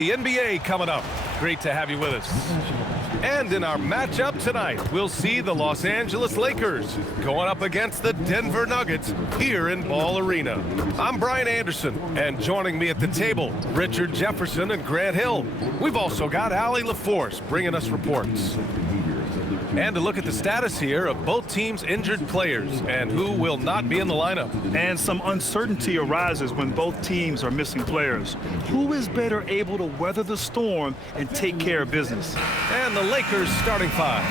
The NBA coming up. Great to have you with us. And in our matchup tonight, we'll see the Los Angeles Lakers going up against the Denver Nuggets here in Ball Arena. I'm Brian Anderson, and joining me at the table, Richard Jefferson and Grant Hill. We've also got Allie LaForce bringing us reports. And to look at the status here of both teams' injured players and who will not be in the lineup. And some uncertainty arises when both teams are missing players. Who is better able to weather the storm and take care of business? And the Lakers starting five.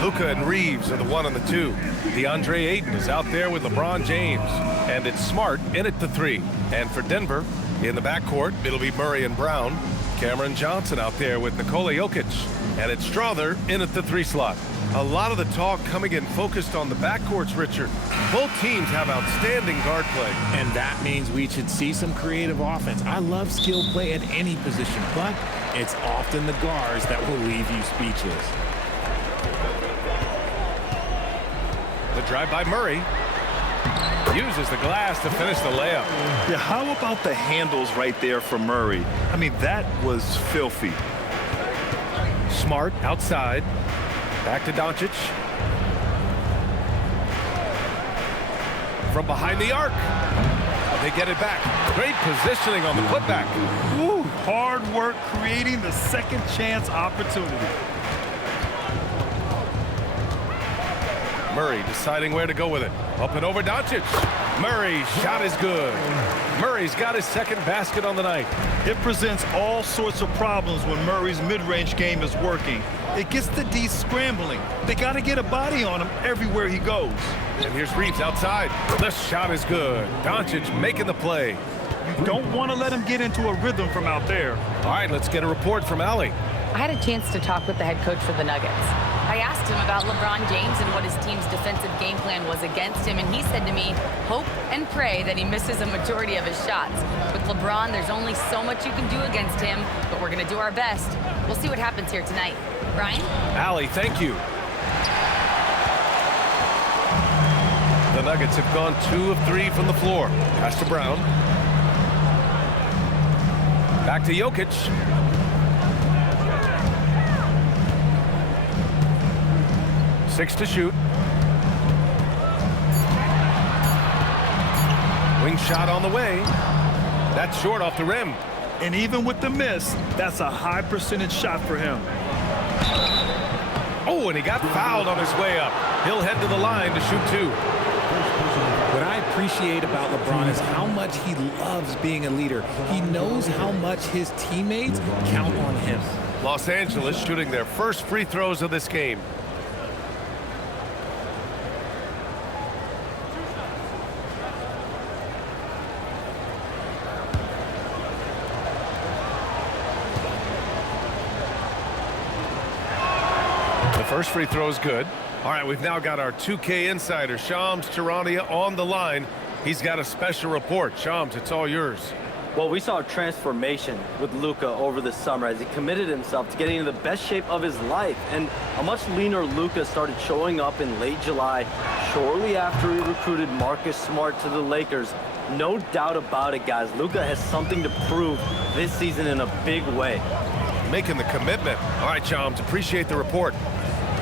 Luka and Reaves are the 1 and the 2. DeAndre Ayton is out there with LeBron James. And it's Smart in at the 3. And for Denver, in the backcourt, it'll be Murray and Brown. Cameron Johnson out there with Nikola Jokic. And it's Strother in at the 3 slot. A lot of the talk coming in focused on the backcourts, Richard. Both teams have outstanding guard play. And that means we should see some creative offense. I love skill play at any position, but it's often the guards that will leave you speechless. The drive by Murray. Uses the glass to finish the layup. Yeah, how about the handles right there for Murray? I mean, that was filthy. Smart outside. Back to Doncic. From behind the arc. They get it back. Great positioning on the putback. Woo, hard work creating the second chance opportunity. Murray deciding where to go with it. Up and over Doncic. Murray's shot is good. Murray's got his second basket on the night. It presents all sorts of problems when Murray's mid-range game is working. It gets the D scrambling. They got to get a body on him everywhere he goes. And here's Reaves outside. The shot is good. Doncic making the play. You don't want to let him get into a rhythm from out there. All right, let's get a report from Allie. I had a chance to talk with the head coach for the Nuggets. I asked him about LeBron James and what his team's defensive game plan was against him, and he said to me, hope and pray that he misses a majority of his shots. With LeBron, there's only so much you can do against him, but we're going to do our best. We'll see what happens here tonight. Brian? Allie, thank you. The Nuggets have gone 2 of 3 from the floor. Pass to Brown. Back to Jokic. Six to shoot. Wing shot on the way. That's short off the rim. And even with the miss, that's a high percentage shot for him. Oh, and he got fouled on his way up. He'll head to the line to shoot 2. What I appreciate about LeBron is how much he loves being a leader. He knows how much his teammates count on him. Los Angeles shooting their first free throws of this game. First free throw is good. All right, we've now got our 2K insider, Shams Charania, on the line. He's got a special report. Shams, it's all yours. Well, we saw a transformation with Luka over the summer as he committed himself to getting in the best shape of his life. And a much leaner Luka started showing up in late July, shortly after he recruited Marcus Smart to the Lakers. No doubt about it, guys. Luka has something to prove this season in a big way. Making the commitment. All right, Shams, appreciate the report.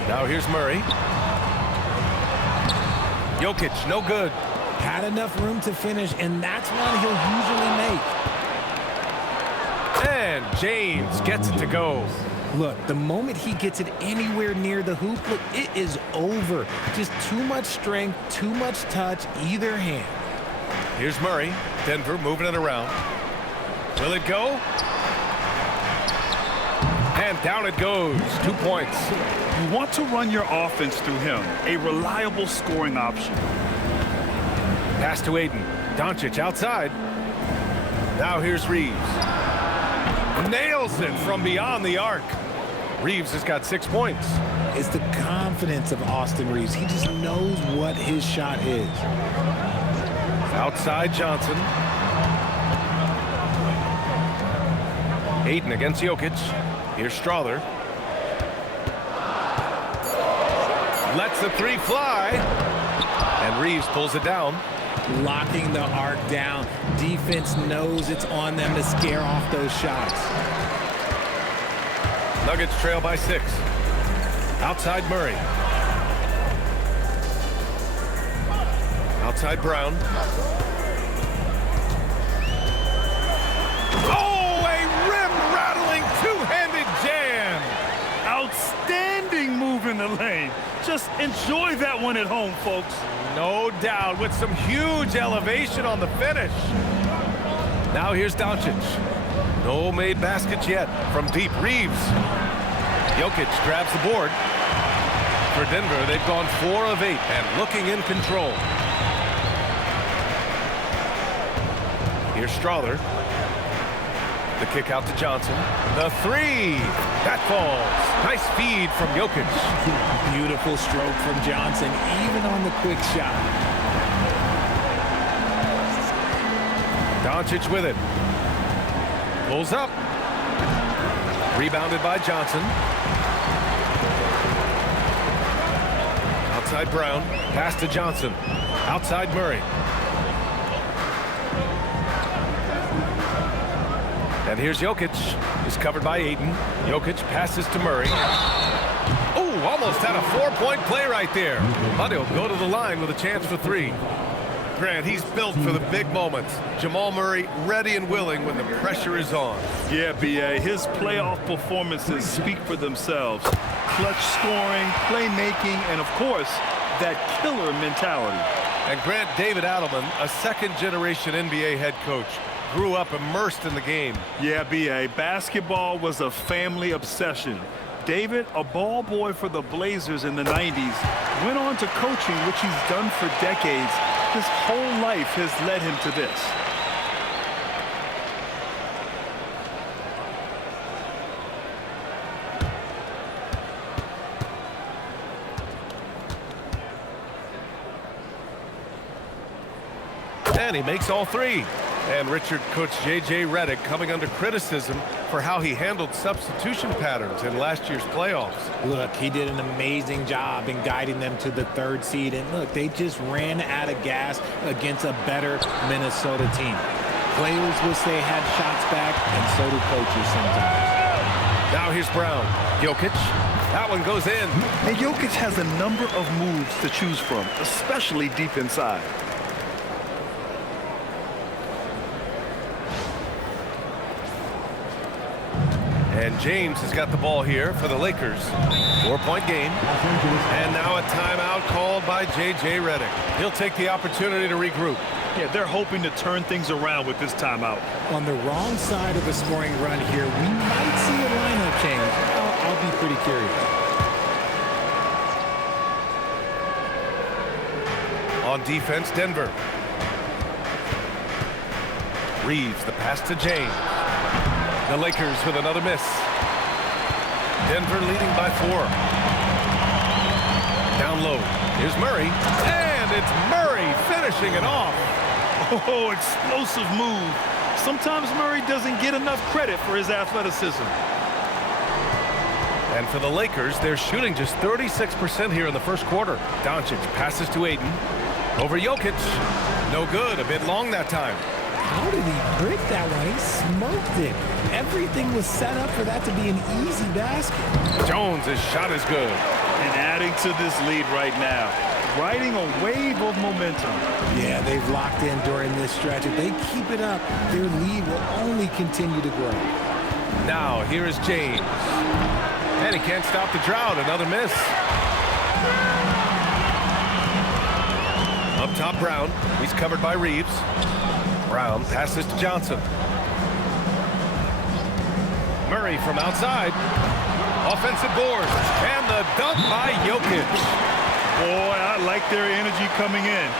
Now here's Murray. Jokic, no good. Had enough room to finish, and that's one he'll usually make. And James gets it to go. Look, the moment he gets it anywhere near the hoop, look, it is over. Just too much strength, too much touch, either hand. Here's Murray. Denver moving it around. Will it go? And down it goes. 2 points. You want to run your offense through him, a reliable scoring option. Pass to Ayton. Doncic outside. Now here's Reaves. Nails it from beyond the arc. Reaves has got 6 points. It's the confidence of Austin Reaves. He just knows what his shot is. Outside Johnson. Ayton against Jokic. Here's Strother. Lets the 3 fly. And Reaves pulls it down. Locking the arc down. Defense knows it's on them to scare off those shots. Nuggets trail by 6. Outside Murray. Outside Brown. Oh, a rim-rattling two-handed jam. Outstanding move in the lane. Just enjoy that one at home, folks. No doubt, with some huge elevation on the finish. Now here's Doncic. No made baskets yet from deep. Reaves. Jokic grabs the board. For Denver, they've gone 4 of 8 and looking in control. Here's Strother. The kick out to Johnson. The 3. That falls. Nice feed from Jokic. Beautiful stroke from Johnson, even on the quick shot. Doncic with it. Pulls up. Rebounded by Johnson. Outside Brown. Pass to Johnson. Outside Murray. And here's Jokic. He's covered by Ayton. Jokic passes to Murray. Oh, almost had a 4-point play right there. But he'll go to the line with a chance for 3. Grant, he's built for the big moments. Jamal Murray ready and willing when the pressure is on. Yeah, B.A. His playoff performances speak for themselves. Clutch scoring, playmaking, and, of course, that killer mentality. And Grant, David Adelman, a second-generation NBA head coach, grew up immersed in the game. Yeah, B.A. Basketball was a family obsession. David, a ball boy for the Blazers in the 90s, went on to coaching, which he's done for decades. His whole life has led him to this. And he makes all 3. And Richard coach J.J. Redick coming under criticism for how he handled substitution patterns in last year's playoffs. Look, he did an amazing job in guiding them to the 3rd seed. And look, they just ran out of gas against a better Minnesota team. Players wish they had shots back, and so do coaches sometimes. Now here's Brown. Jokic. That one goes in. And Jokic has a number of moves to choose from, especially deep inside. And James has got the ball here for the Lakers. 4-point game. And now a timeout called by J.J. Redick. He'll take the opportunity to regroup. Yeah, they're hoping to turn things around with this timeout. On the wrong side of a scoring run here, we might see a lineup change. I'll be pretty curious. On defense, Denver. Reaves, the pass to James. The Lakers with another miss. Denver leading by 4. Down low. Here's Murray. And it's Murray finishing it off. Oh, explosive move. Sometimes Murray doesn't get enough credit for his athleticism. And for the Lakers, they're shooting just 36% here in the first quarter. Doncic passes to Ayton. Over Jokic. No good. A bit long that time. How did he break that one? He smoked it. Everything was set up for that to be an easy basket. Jones' shot is good. And adding to this lead right now, riding a wave of momentum. Yeah, they've locked in during this stretch. If they keep it up, their lead will only continue to grow. Now, here is James. And he can't stop the drought. Another miss. Up top, Brown. He's covered by Reaves. Brown passes to Johnson. Murray from outside. Offensive board. And the dunk by Jokic. Boy, I like their energy coming in.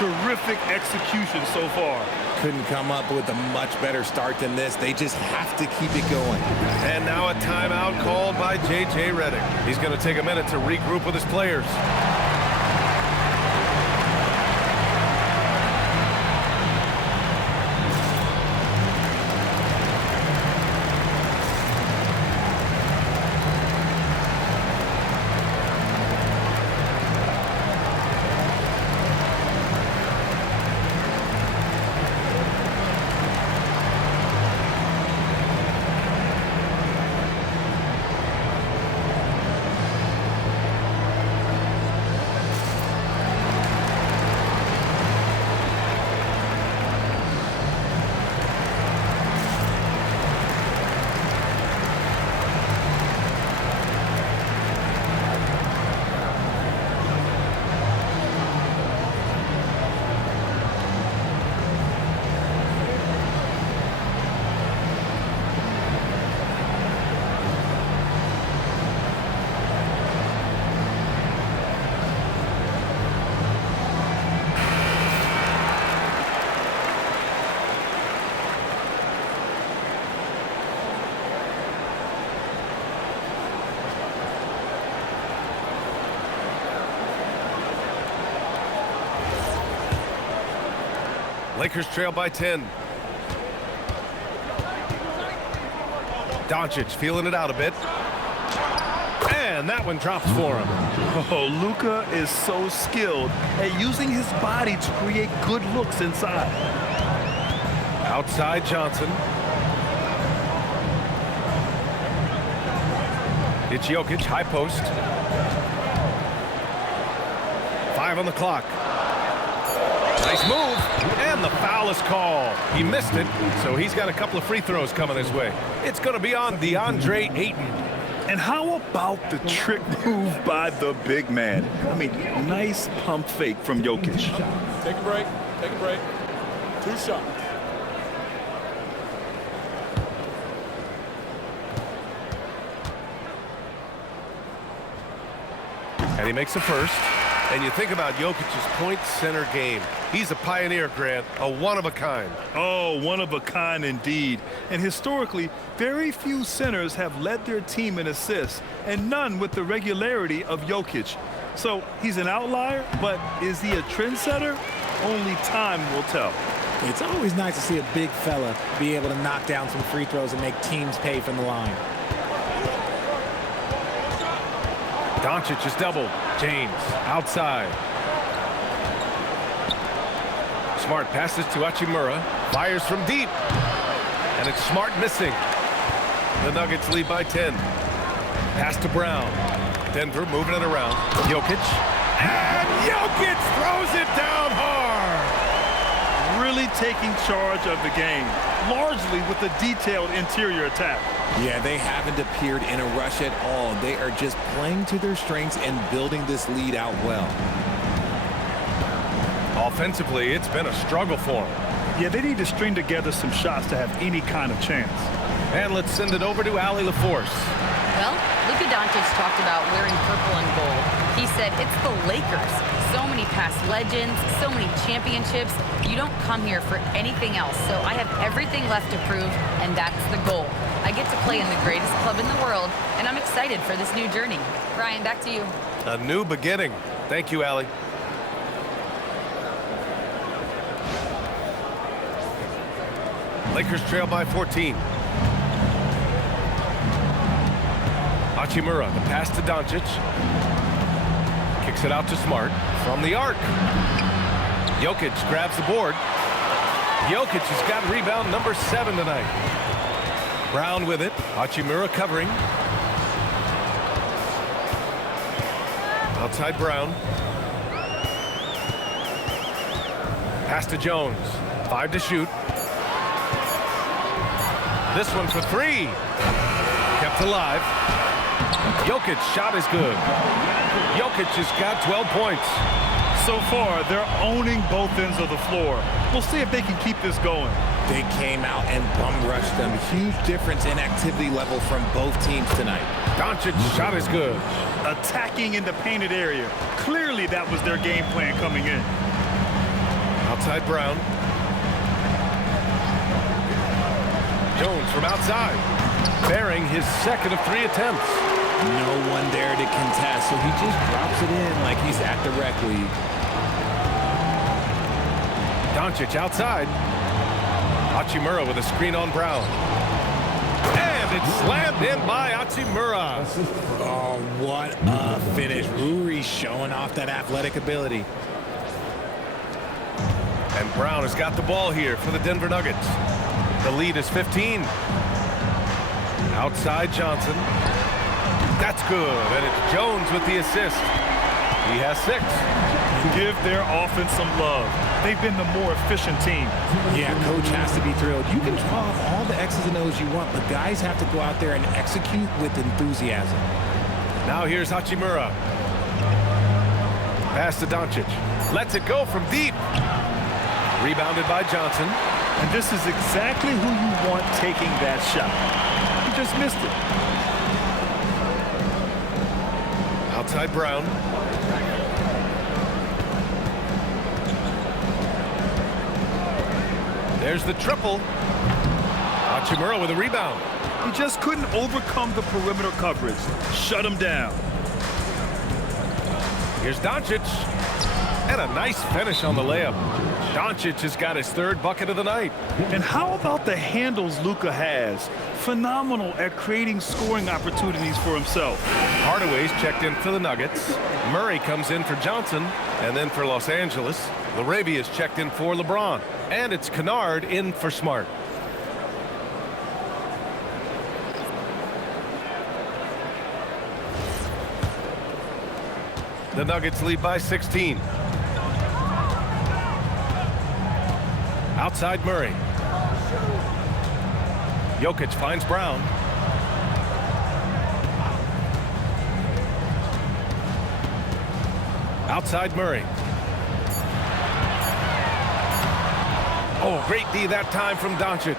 Terrific execution so far. Couldn't come up with a much better start than this. They just have to keep it going. And now a timeout called by J.J. Redick. He's going to take a minute to regroup with his players. Lakers trail by 10. Doncic feeling it out a bit. And that one drops for him. Oh, Luka is so skilled at using his body to create good looks inside. Outside Johnson. It's Jokic, high post. 5 on the clock. Nice move, and the foul is called. He missed it, so he's got a couple of free throws coming his way. It's going to be on DeAndre Ayton. And how about the trick move by the big man? I mean, nice pump fake from Jokic. Take a break. Take a break. 2 shots. And he makes the first. And you think about Jokic's point center game. He's a pioneer, Grant, a one-of-a-kind. Oh, one of a kind indeed. And historically, very few centers have led their team in assists, and none with the regularity of Jokic. So he's an outlier, but is he a trendsetter? Only time will tell. It's always nice to see a big fella be able to knock down some free throws and make teams pay from the line. Doncic is doubled. James outside. Smart passes to Hachimura. Fires from deep. And it's Smart missing. The Nuggets lead by 10. Pass to Brown. Denver moving it around. Jokic. And Jokic throws it down hard. Really taking charge of the game, largely with a detailed interior attack. Yeah, they haven't appeared in a rush at all. They are just playing to their strengths and building this lead out well. Offensively, it's been a struggle for them. Yeah, they need to string together some shots to have any kind of chance. And let's send it over to Allie LaForce. Well, Luka Doncic talked about wearing purple and gold. He said it's the Lakers. So many past legends, so many championships. You don't come here for anything else. So I have everything left to prove, and that's the goal. I get to play in the greatest club in the world, and I'm excited for this new journey. Brian, back to you. A new beginning. Thank you, Allie. Lakers trail by 14. Hachimura, the pass to Doncic. Kicks it out to Smart from the arc. Jokic grabs the board. Jokic has got rebound number 7 tonight. Brown with it. Hachimura covering. Outside Brown. Pass to Jones. 5 to shoot. This one for 3. Kept alive. Jokic shot is good. Jokic has got 12 points. So far, they're owning both ends of the floor. We'll see if they can keep this going. They came out and bum rushed them. Huge difference in activity level from both teams tonight. Doncic's shot is good. Attacking in the painted area. Clearly, that was their game plan coming in. Outside Brown. Jones from outside. Bearing his second of 3 attempts. No one there to contest, so he just drops it in like he's at the rec league. Doncic outside. Hachimura with a screen on Brown. And it's slammed in by Hachimura. Oh, what a finish. Uri showing off that athletic ability. And Brown has got the ball here for the Denver Nuggets. The lead is 15. Outside Johnson. That's good. And it's Jones with the assist. He has 6. Give their offense some love. They've been the more efficient team. Yeah, coach has to be thrilled. You can draw up all the X's and O's you want, but guys have to go out there and execute with enthusiasm. Now here's Hachimura. Pass to Doncic. Lets it go from deep. Rebounded by Johnson. And this is exactly who you want taking that shot. He just missed it. Outside Brown. There's the triple. Hachimura with a rebound. He just couldn't overcome the perimeter coverage. Shut him down. Here's Doncic. And a nice finish on the layup. Doncic has got his third bucket of the night. And how about the handles Luka has? Phenomenal at creating scoring opportunities for himself. Hardaway's checked in for the Nuggets. Murray comes in for Johnson. And then for Los Angeles, Reaves checked in for LeBron. And it's Kennard in for Smart. The Nuggets lead by 16. Outside Murray. Jokic finds Brown. Outside Murray. Oh, great D that time from Doncic.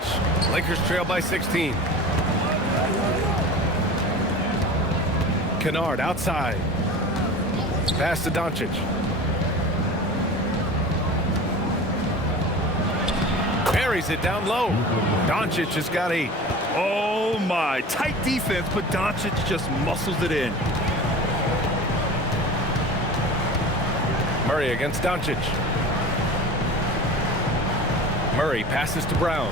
Lakers trail by 16. Kennard outside. Pass to Doncic. Buries it down low. Doncic has got 8. Oh my, tight defense, but Doncic just muscles it in. Murray against Doncic. Murray passes to Brown.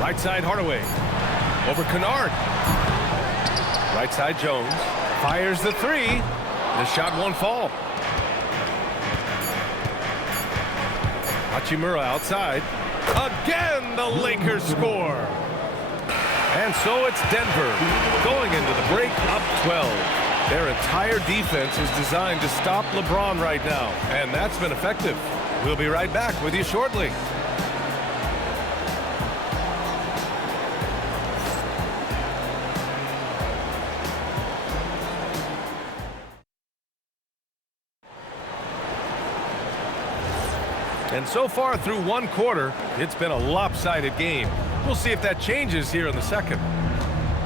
Right side Hardaway. Over Kennard. Right side Jones. Fires the 3. The shot won't fall. Hachimura outside. Again, the Lakers score. And so it's Denver going into the break up 12. Their entire defense is designed to stop LeBron right now, and that's been effective. We'll be right back with you shortly. And so far through one quarter, it's been a lopsided game. We'll see if that changes here in the second.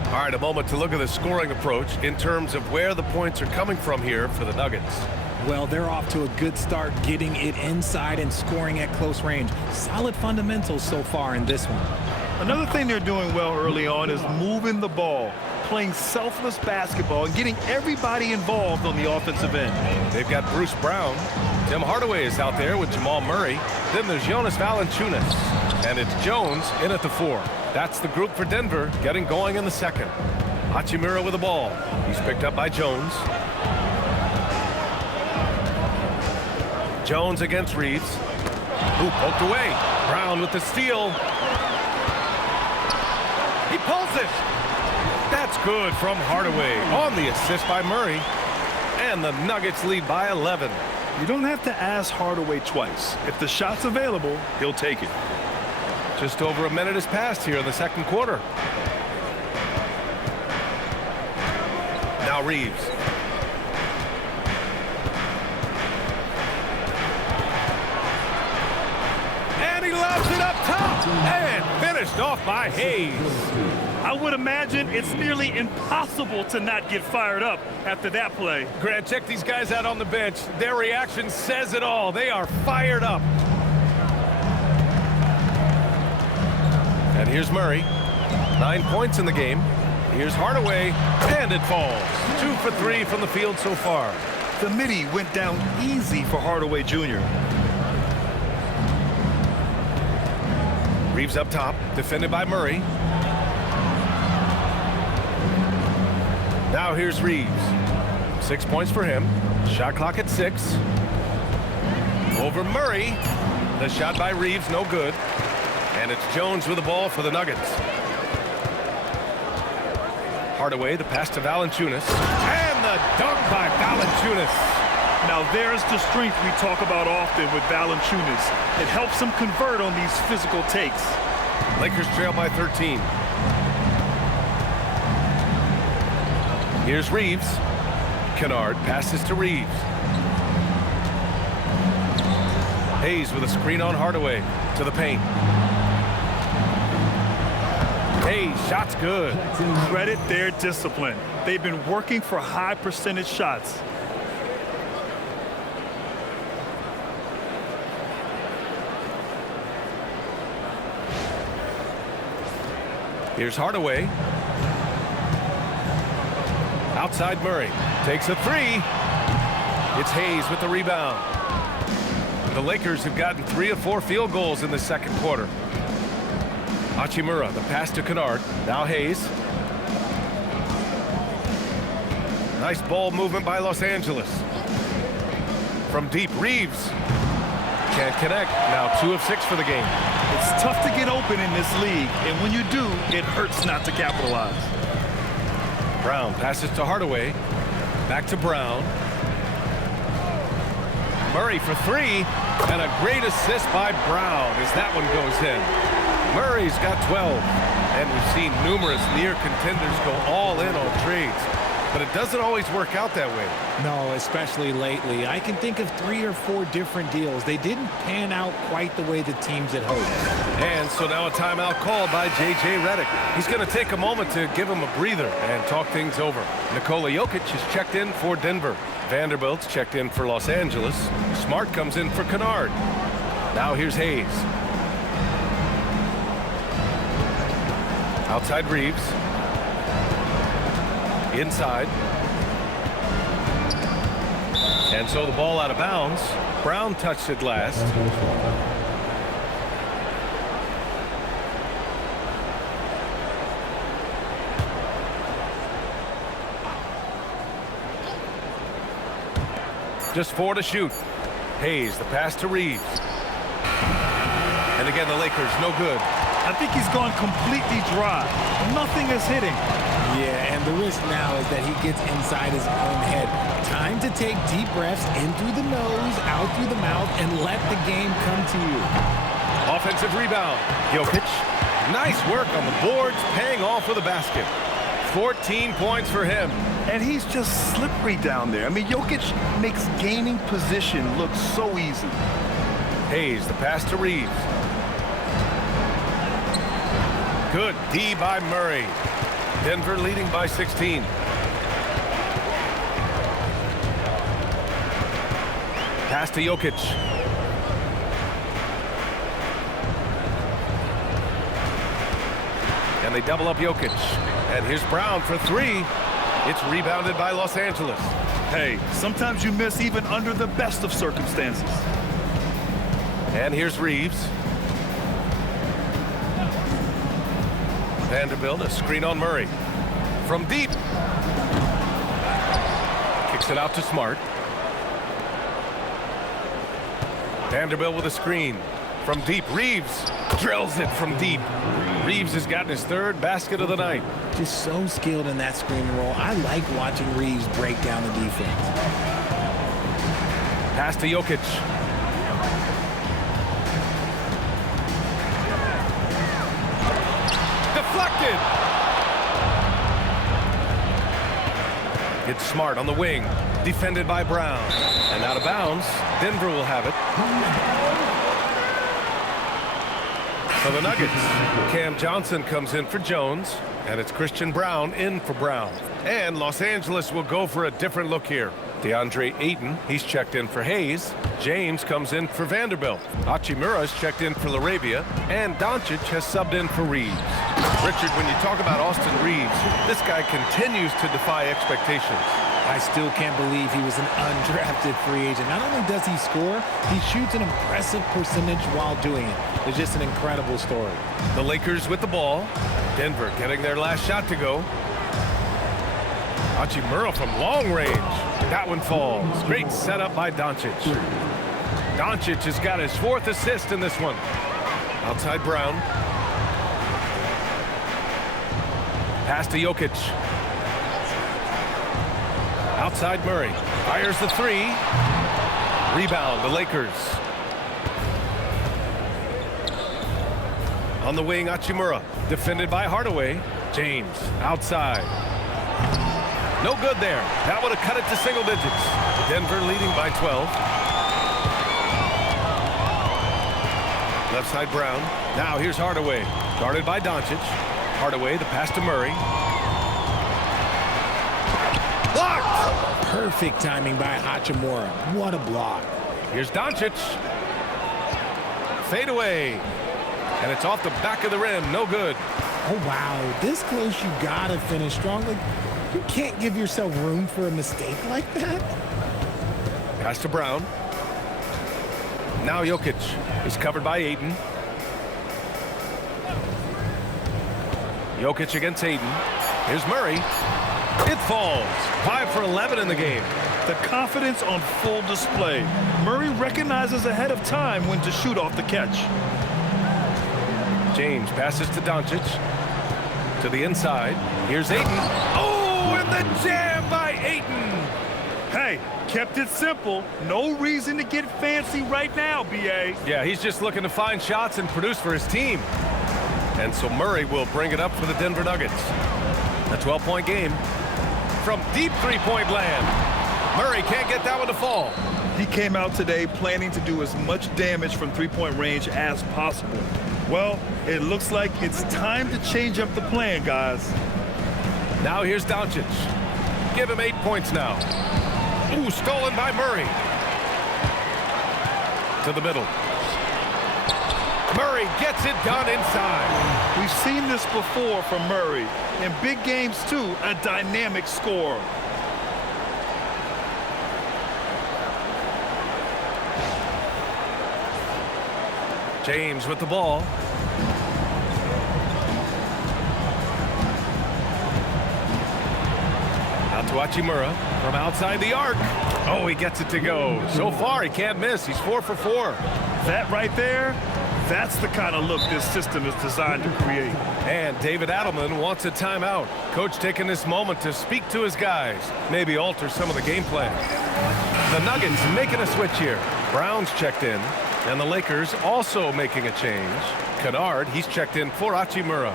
All right, a moment to look at the scoring approach in terms of where the points are coming from here for the Nuggets. Well, they're off to a good start getting it inside and scoring at close range. Solid fundamentals so far in this one. Another thing they're doing well early on is moving the ball, playing selfless basketball, and getting everybody involved on the offensive end. They've got Bruce Brown. Tim Hardaway is out there with Jamal Murray. Then there's Jonas Valanciunas. And it's Jones in at the 4. That's the group for Denver getting going in the second. Hachimura with the ball. He's picked up by Jones. Jones against Reaves. Who poked away. Brown with the steal. He pulls it. That's good from Hardaway on the assist by Murray. And the Nuggets lead by 11. You don't have to ask Hardaway twice. If the shot's available, he'll take it. Just over a minute has passed here in the second quarter. Now Reaves. And he lobs it up top. And finished off by Hayes. I would imagine it's nearly impossible to not get fired up after that play. Grant, check these guys out on the bench. Their reaction says it all. They are fired up. And here's Murray. 9 points in the game. Here's Hardaway, and it falls. 2 for 3 from the field so far. The midi went down easy for Hardaway Jr. Reaves up top, defended by Murray. Now here's Reaves. 6 points for him. Shot clock at 6. Over Murray. The shot by Reaves, no good. And it's Jones with the ball for the Nuggets. Hardaway, the pass to Valanciunas. And the dunk by Valanciunas. Now there's the strength we talk about often with Valanciunas. It helps him convert on these physical takes. Lakers trail by 13. Here's Reaves. Kennard passes to Reaves. Hayes with a screen on Hardaway to the paint. Hayes, shot's good. Credit their discipline. They've been working for high percentage shots. Here's Hardaway. Outside Murray. Takes a three. It's Hayes with the rebound. The Lakers have gotten 3 of 4 field goals in the second quarter. Hachimura, the pass to Kennard. Now Hayes. Nice ball movement by Los Angeles. From deep, Reaves. Can't connect. Now 2 of 6 for the game. It's tough to get open in this league, and when you do, it hurts not to capitalize. Brown passes to Hardaway. Back to Brown. Murray for 3, and a great assist by Brown as that one goes in. Murray's got 12, and we've seen numerous near contenders go all in on trades, but it doesn't always work out that way. No, especially lately. I can think of 3 or 4 different deals. They didn't pan out quite the way the teams had hoped. And so now a timeout called by J.J. Redick. He's going to take a moment to give him a breather and talk things over. Nikola Jokic is checked in for Denver. Vanderbilt's checked in for Los Angeles. Smart comes in for Kennard. Now here's Hayes. Outside Reaves. Inside. And so the ball out of bounds. Brown touched it last. Just 4 to shoot. Hayes, the pass to Reaves. And again, the Lakers, no good. I think he's gone completely dry. Nothing is hitting. Yeah, and the risk now is that he gets inside his own head. Time to take deep breaths in through the nose, out through the mouth, and let the game come to you. Offensive rebound. Jokic. Nice work on the boards, paying off with a basket. 14 points for him. And he's just slippery down there. I mean, Jokic makes gaining position look so easy. Hayes, the pass to Reaves. Good D by Murray. Denver leading by 16. Pass to Jokic. And they double up Jokic. And here's Brown for 3. It's rebounded by Los Angeles. Hey, sometimes you miss even under the best of circumstances. And here's Reaves. Vanderbilt, a screen on Murray. From deep. Kicks it out to Smart. Vanderbilt with a screen. From deep, Reaves drills it from deep. Reaves has gotten his 3rd basket of the night. Just so skilled in that screen and roll. I like watching Reaves break down the defense. Pass to Jokic. Deflected. It's Smart on the wing. Defended by Brown. And out of bounds. Denver will have it. For the Nuggets, Cam Johnson comes in for Jones. And it's Christian Brown in for Brown. And Los Angeles will go for a different look here. DeAndre Ayton, he's checked in for Hayes. James comes in for Vanderbilt. Hachimura's checked in for LaRavia. And Doncic has subbed in for Reaves. Richard, when you talk about Austin Reaves, this guy continues to defy expectations. I still can't believe he was an undrafted free agent. Not only does he score, he shoots an impressive percentage while doing it. It's just an incredible story. The Lakers with the ball. Denver getting their last shot to go. Hachimura from long range. That one falls. Great setup by Doncic. Doncic has got his 4th assist in this one. Outside Brown. Pass to Jokic. Outside Murray. Fires the 3. Rebound, the Lakers. On the wing, Hachimura. Defended by Hardaway. James, outside. No good there. That would have cut it to single digits. Denver leading by 12. Left side Brown. Now here's Hardaway. Guarded by Doncic. Hardaway, the pass to Murray. Blocked! Perfect timing by Hachimura. What a block. Here's Doncic. Fade away. And it's off the back of the rim. No good. Oh, wow. This close, you got to finish strong. Like, you can't give yourself room for a mistake like that. Pass to Brown. Now Jokic is covered by Ayton. Jokic against Ayton. Here's Murray. It falls. 5 for 11 in the game. The confidence on full display. Murray recognizes ahead of time when to shoot off the catch. James passes to Doncic. To the inside. Here's Ayton. Oh, and the jam by Ayton. Hey, kept it simple. No reason to get fancy right now, B.A. Yeah, he's just looking to find shots and produce for his team. And so Murray will bring it up for the Denver Nuggets. A 12-point game from deep three-point land. Murray can't get that one to fall. He came out today planning to do as much damage from three-point range as possible. Well, it looks like it's time to change up the plan, guys. Now here's Doncic. Give him 8 points now. Ooh, stolen by Murray. To the middle. Murray gets it done inside. We've seen this before from Murray. In big games, too, a dynamic scorer. James with the ball. Out to Hachimura from outside the arc. Oh, he gets it to go. So far, he can't miss. He's 4 for 4. That right there, that's the kind of look this system is designed to create. And David Adelman wants a timeout. Coach taking this moment to speak to his guys. Maybe alter some of the game plan. The Nuggets making a switch here. Brown's checked in. And the Lakers also making a change. Kennard, he's checked in for Hachimura.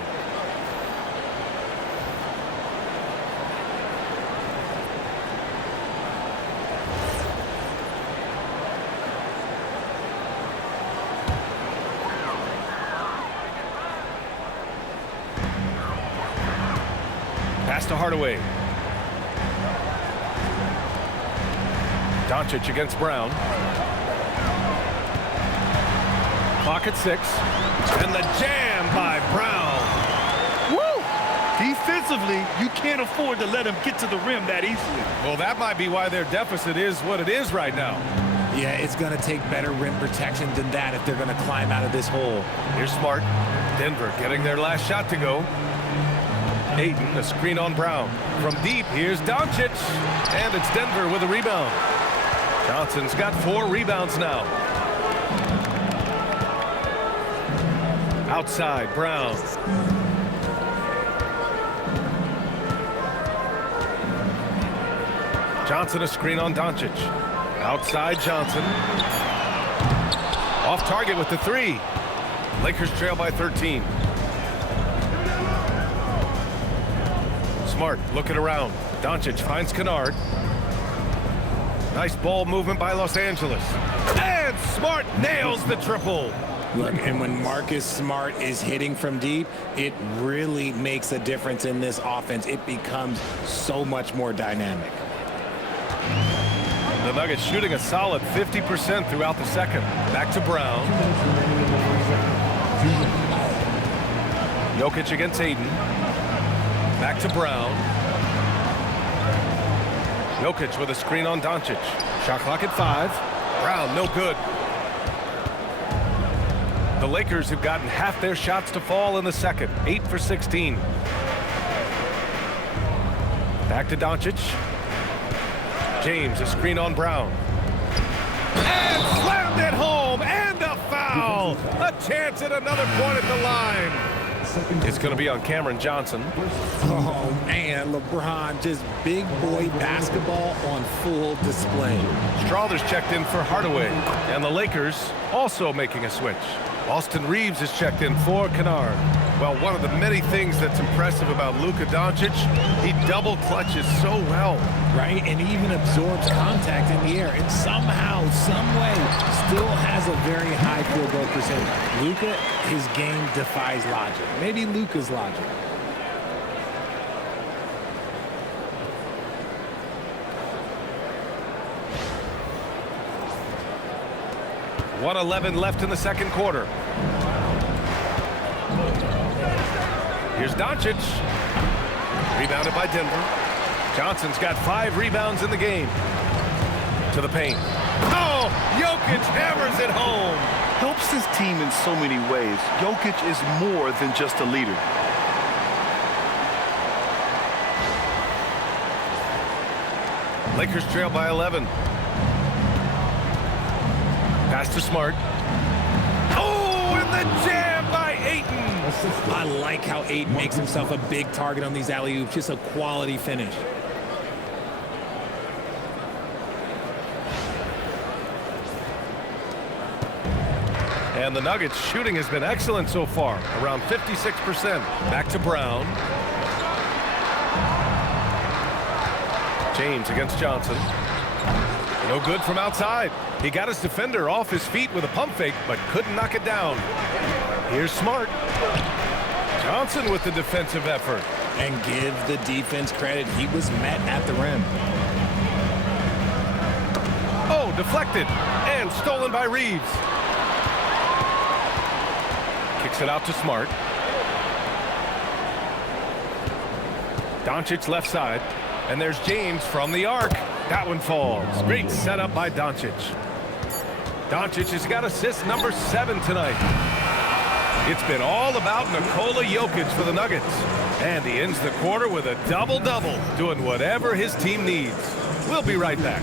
Pass to Hardaway. Doncic against Brown. Clock at 6. And the jam by Brown. Woo! Defensively, you can't afford to let him get to the rim that easily. Well, that might be why their deficit is what it is right now. Yeah, it's going to take better rim protection than that if they're going to climb out of this hole. Here's Smart. Denver getting their last shot to go. Ayton, a screen on Brown. From deep, here's Doncic. And it's Denver with a rebound. Johnson's got 4 rebounds now. Outside, Brown. Johnson, a screen on Doncic. Outside, Johnson. Off target with the 3. Lakers trail by 13. Smart looking around. Doncic finds Kennard. Nice ball movement by Los Angeles. And Smart nails the triple. Look, and when Marcus Smart is hitting from deep, it really makes a difference in this offense. It becomes so much more dynamic. The Nuggets shooting a solid 50% throughout the second. Back to Brown. Jokic against Ayton. Back to Brown. Jokic with a screen on Doncic. Shot clock at 5. Brown, no good. The Lakers have gotten half their shots to fall in the second. 8 for 16. Back to Doncic. James, a screen on Brown. And slammed it home, and a foul. A chance at another point at the line. It's going to be on Cameron Johnson. Oh, man, LeBron, just big boy basketball on full display. Strawther's checked in for Hardaway. And the Lakers also making a switch. Austin Reaves is checked in for Kennard. Well, one of the many things that's impressive about Luka Doncic, he double clutches so well. Right, and he even absorbs contact in the air, and somehow, some way, still has a very high field goal percentage. Luka, his game defies logic. Maybe Luka's logic. .111 left in the second quarter. Here's Doncic. Rebounded by Denver. Johnson's got 5 rebounds in the game. To the paint. Oh, Jokic hammers it home. Helps his team in so many ways. Jokic is more than just a leader. Lakers trail by 11. Pass to Smart. Oh, and the jam by Ayton. I like how Ayton makes himself a big target on these alley-oops. Just a quality finish. And the Nuggets shooting has been excellent so far, around 56%. Back to Brown. James against Johnson. No good from outside. He got his defender off his feet with a pump fake, but couldn't knock it down. Here's Smart. Johnson with the defensive effort. And give the defense credit. He was met at the rim. Oh, deflected and stolen by Reaves. Kicks it out to Smart. Doncic left side. And there's James from the arc. That one falls. Great setup by Doncic. Doncic has got assist number 7 tonight. It's been all about Nikola Jokic for the Nuggets. And he ends the quarter with a double-double, doing whatever his team needs. We'll be right back.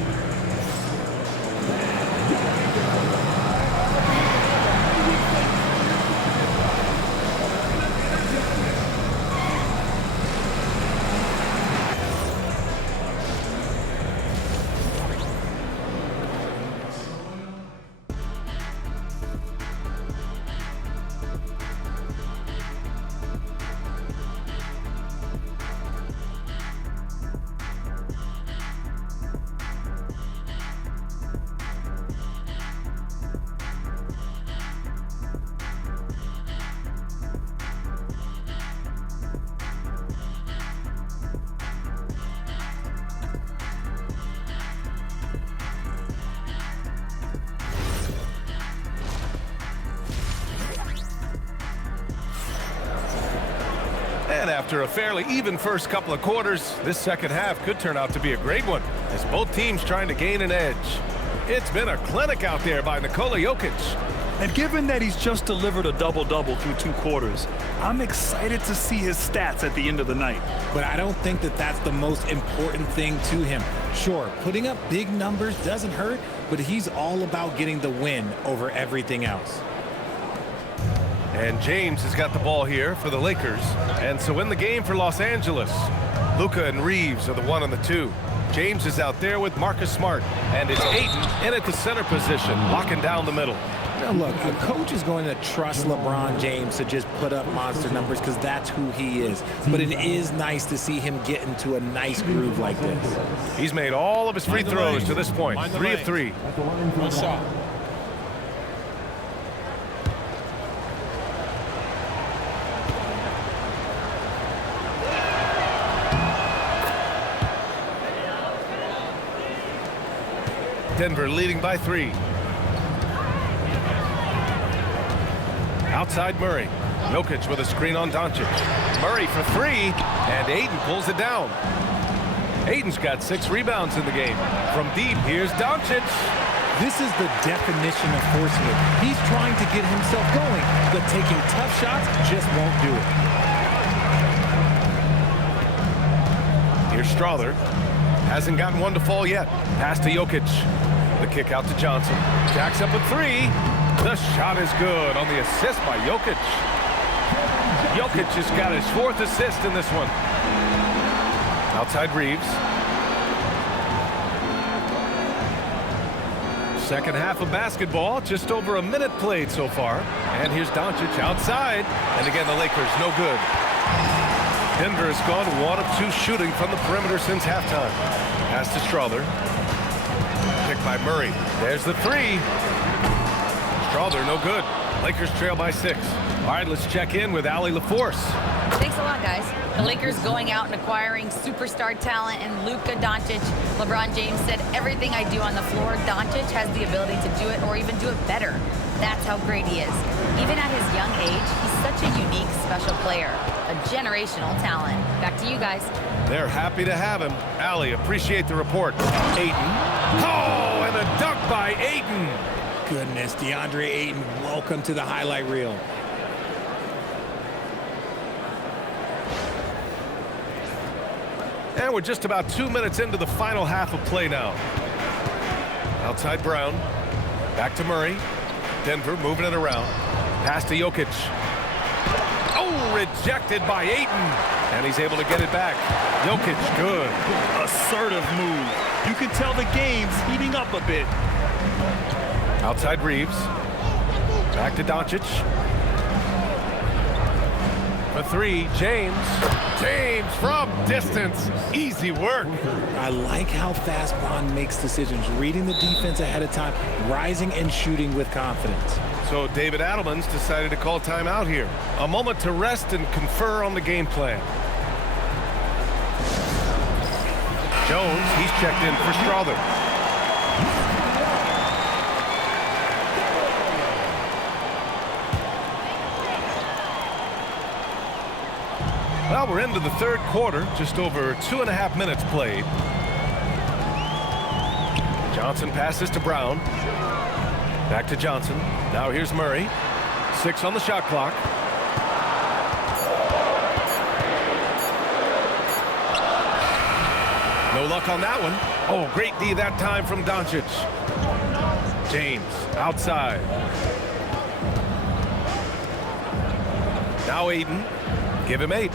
And after a fairly even first couple of quarters, this second half could turn out to be a great one, as both teams trying to gain an edge. It's been a clinic out there by Nikola Jokic. And given that he's just delivered a double-double through 2 quarters, I'm excited to see his stats at the end of the night. But I don't think that that's the most important thing to him. Sure, putting up big numbers doesn't hurt, but he's all about getting the win over everything else. And James has got the ball here for the Lakers. And so in the game for Los Angeles, Luka and Reaves are the 1 and the 2. James is out there with Marcus Smart. And it's Ayton in at the center position, locking down the middle. Now look, a coach is going to trust LeBron James to just put up monster numbers because that's who he is. But it is nice to see him get into a nice groove like this. He's made all of his free throws to this point, 3 of 3. One shot. Denver leading by 3. Outside Murray. Jokic with a screen on Doncic. Murray for 3, and Ayton pulls it down. Ayton's got 6 rebounds in the game. From deep, here's Doncic. This is the definition of forcing it. He's trying to get himself going, but taking tough shots just won't do it. Here's Strother. Hasn't gotten one to fall yet. Pass to Jokic. The kick out to Johnson. Jacks up a 3. The shot is good on the assist by Jokic. Jokic has got his 4th assist in this one. Outside Reaves. Second half of basketball, just over a minute played so far. And here's Doncic outside. And again, the Lakers no good. Denver has gone 1 of 2 shooting from the perimeter since halftime. Pass to Strother. Picked by Murray. There's the 3. Strother no good. Lakers trail by 6. All right, let's check in with Allie LaForce. Thanks a lot, guys. The Lakers going out and acquiring superstar talent and Luka Doncic. LeBron James said, everything I do on the floor, Doncic has the ability to do it or even do it better. That's how great he is. Even at his young age, he's such a unique, special player. A generational talent. Back to you guys. They're happy to have him. Allie, appreciate the report. Ayton. Oh, and a dunk by Ayton. Goodness, DeAndre Ayton, welcome to the highlight reel. And we're just about 2 minutes into the final half of play now. Outside Brown. Back to Murray. Denver moving it around. Pass to Jokic. Oh, rejected by Ayton. And he's able to get it back. Jokic, good. Assertive move. You can tell the game's heating up a bit. Outside Reaves. Back to Doncic. For three, James. James from distance. Easy work. I like how fast Bond makes decisions, reading the defense ahead of time, rising and shooting with confidence. So David Adelman's decided to call timeout here. A moment to rest and confer on the game plan. Jones, he's checked in for Strother. Well, we're into the third quarter, just over 2.5 minutes played. Johnson passes to Brown. Back to Johnson. Now here's Murray. 6 on the shot clock. No luck on that one. Oh, great D that time from Doncic. James outside. Now Ayton. Give him 8.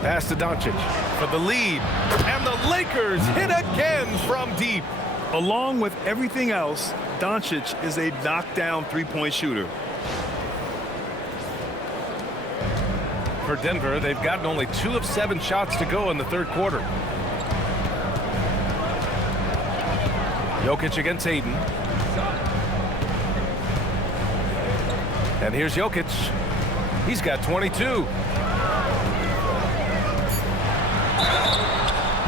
Pass to Doncic for the lead. And the Lakers hit again from deep. Along with everything else, Doncic is a knockdown three-point shooter. For Denver, they've gotten only 2 of 7 shots to go in the third quarter. Jokic against Ayton. And here's Jokic. He's got 22.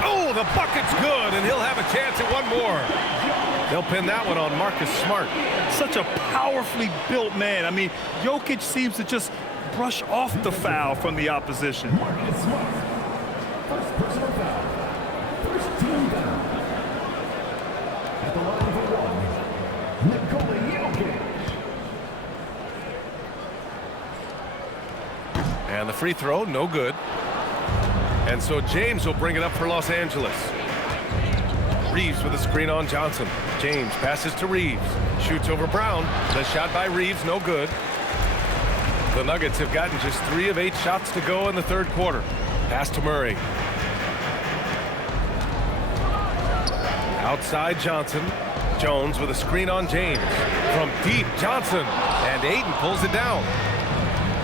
Oh, the bucket's good, and he'll have a chance at one more. They'll pin that one on Marcus Smart. Such a powerfully built man. I mean, Jokic seems to just brush off the foul from the opposition. Marcus Smart. First personal foul. First team foul. At the line for one, Nikola Jokic. And the free throw, no good. And so James will bring it up for Los Angeles. Reaves with a screen on Johnson. James passes to Reaves. Shoots over Brown. The shot by Reaves, no good. The Nuggets have gotten just 3 of 8 shots to go in the third quarter. Pass to Murray. Outside Johnson. Jones with a screen on James. From deep, Johnson. And Ayton pulls it down.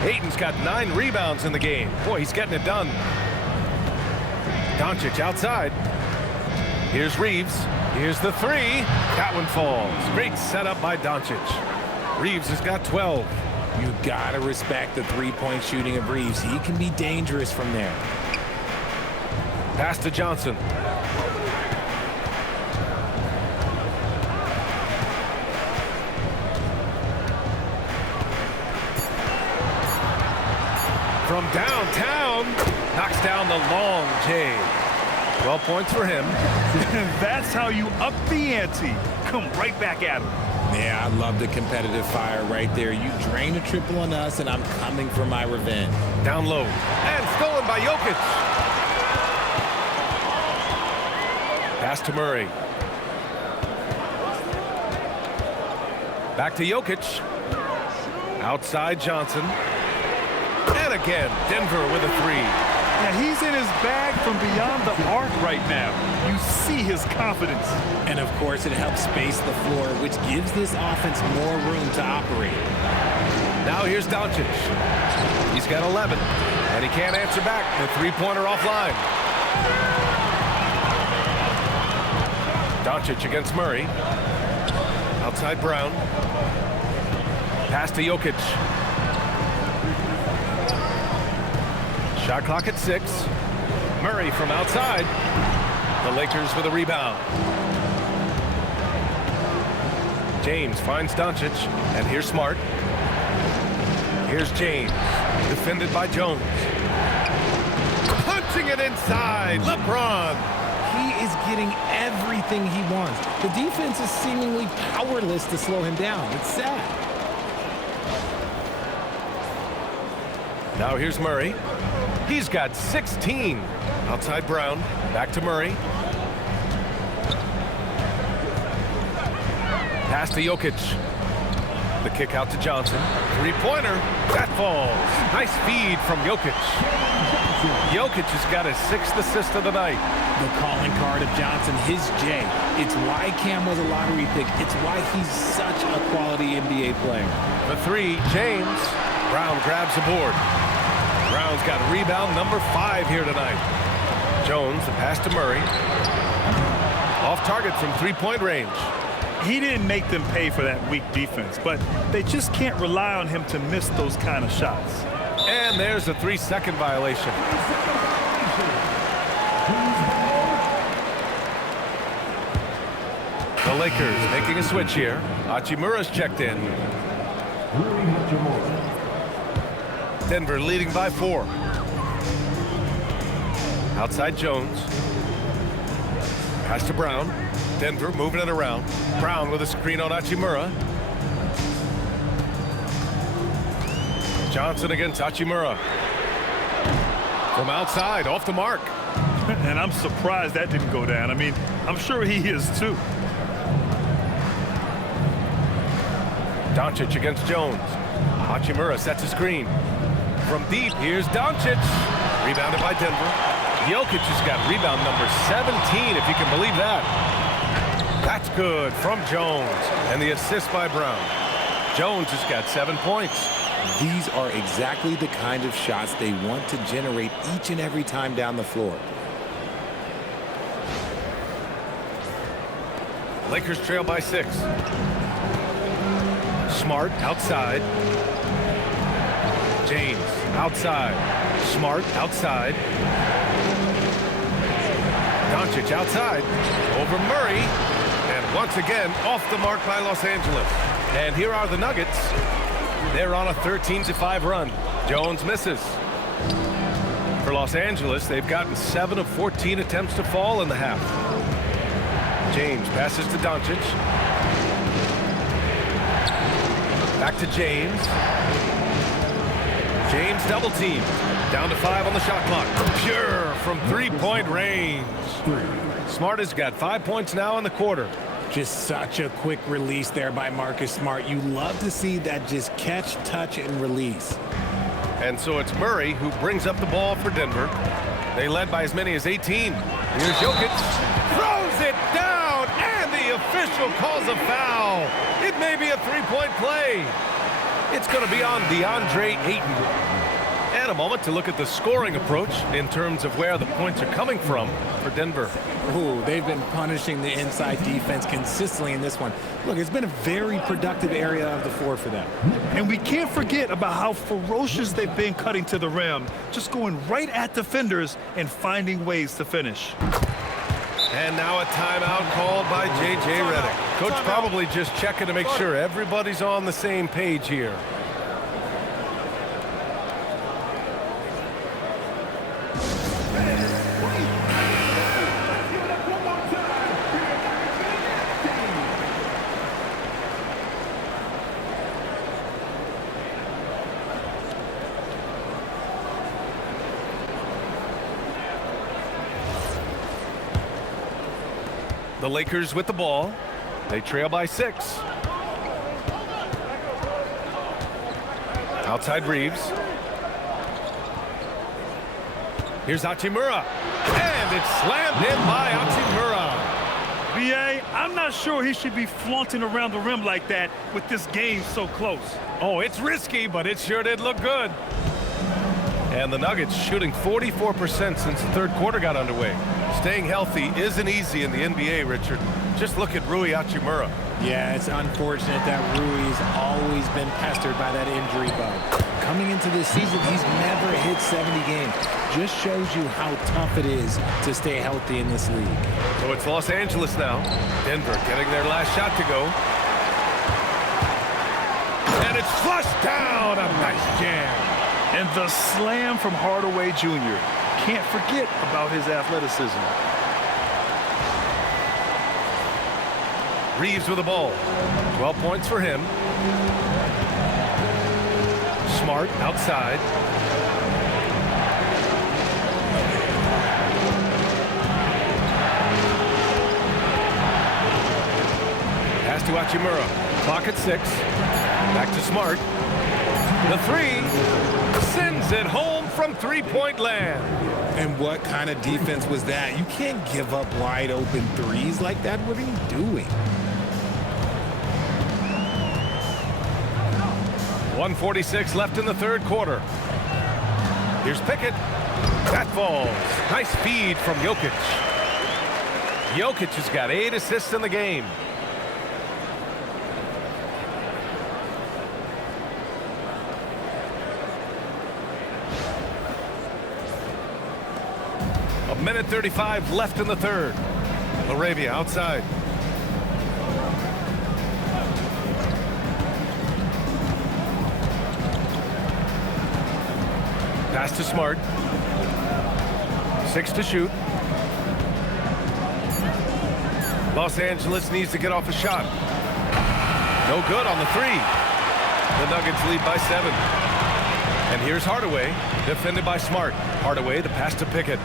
Ayton's got 9 rebounds in the game. Boy, he's getting it done. Doncic outside. Here's Reaves. Here's the 3. That one falls. Great setup by Doncic. Reaves has got 12. You gotta respect the three-point shooting of Reaves. He can be dangerous from there. Pass to Johnson. From downtown, knocks down the long J. 12 points for him. That's how you up the ante. Come right back at him. Yeah, I love the competitive fire right there. You drain a triple on us, and I'm coming for my revenge. Down low. And stolen by Jokic. Pass to Murray. Back to Jokic. Outside Johnson. And again, Denver with a 3. Yeah, he's in his bag from beyond the arc right now. You see his confidence. And, of course, it helps space the floor, which gives this offense more room to operate. Now here's Doncic. He's got 11, and he can't answer back. The three-pointer offline. Doncic against Murray. Outside Brown. Pass to Jokic. Shot clock at 6. Murray from outside. The Lakers with a rebound. James finds Doncic, and here's Smart. Here's James, defended by Jones. Punching it inside, LeBron. He is getting everything he wants. The defense is seemingly powerless to slow him down. It's sad. Now here's Murray. He's got 16. Outside Brown, back to Murray. Pass to Jokic. The kick out to Johnson. Three-pointer. That falls. Nice feed from Jokic. Jokic has got his 6th assist of the night. The calling card of Johnson, his J. It's why Cam was a lottery pick. It's why he's such a quality NBA player. The three, James. Brown grabs the board. Brown's got rebound number 5 here tonight. Jones, the pass to Murray. Off target from three-point range. He didn't make them pay for that weak defense, but they just can't rely on him to miss those kind of shots. And there's a 3-second violation. The Lakers making a switch here. Hachimura's checked in. Denver leading by 4. Outside Jones. Pass to Brown. Denver moving it around. Brown with a screen on Hachimura. Johnson against Hachimura. From outside, off the mark. And I'm surprised that didn't go down. I mean, I'm sure he is too. Doncic against Jones. Hachimura sets a screen. From deep, here's Doncic. Rebounded by Denver. Jokic has got rebound number 17, if you can believe that. That's good from Jones. And the assist by Brown. Jones has got 7 points. These are exactly the kind of shots they want to generate each and every time down the floor. Lakers trail by 6. Smart outside. James outside. Smart outside. Doncic outside. Over Murray. And once again, off the mark by Los Angeles. And here are the Nuggets. They're on a 13-5 run. Jones misses. For Los Angeles, they've gotten 7 of 14 attempts to fall in the half. James passes to Doncic. Back to James. James double teamed. Down to 5 on the shot clock. Pure from three-point range. Smart has got 5 points now in the quarter. Just such a quick release there by Marcus Smart. You love to see that just catch, touch, and release. And so it's Murray who brings up the ball for Denver. They led by as many as 18. Here's Jokic. Throws it down, and the official calls a foul. It may be a three-point play. It's going to be on DeAndre Ayton. And a moment to look at the scoring approach in terms of where the points are coming from for Denver. Ooh, they've been punishing the inside defense consistently in this one. Look, it's been a very productive area of the floor for them. And we can't forget about how ferocious they've been cutting to the rim, just going right at defenders and finding ways to finish. And now a timeout called by J.J. Redick. Coach probably just checking to make sure everybody's on the same page here. The Lakers with the ball. They trail by 6. Outside Reaves. Here's Hachimura. And it's slammed in by Hachimura. B.A., I'm not sure he should be flaunting around the rim like that with this game so close. Oh, it's risky, but it sure did look good. And the Nuggets shooting 44% since the third quarter got underway. Staying healthy isn't easy in the NBA, Richard. Just look at Rui Hachimura. Yeah, it's unfortunate that Rui's always been pestered by that injury bug. Coming into this season, he's never hit 70 games. Just shows you how tough it is to stay healthy in this league. So it's Los Angeles now. Denver getting their last shot to go. Jokic flushed down. A nice jam. And the slam from Hardaway Jr. Can't forget about his athleticism. Reaves with the ball. 12 points for him. Smart outside. Pass to Hachimura. Clock at 6. Back to Smart. The three sends it home from three-point land. And what kind of defense was that? You can't give up wide open threes like that. What are you doing? 1:46 left in the third quarter. Here's Pickett. That falls. Nice feed from Jokic. Jokic has got 8 assists in the game. A minute 35 left in the third. LaRavia outside. Pass to Smart. 6 to shoot. Los Angeles needs to get off a shot. No good on the three. The Nuggets lead by 7. And here's Hardaway, defended by Smart. Hardaway, the pass to Pickett.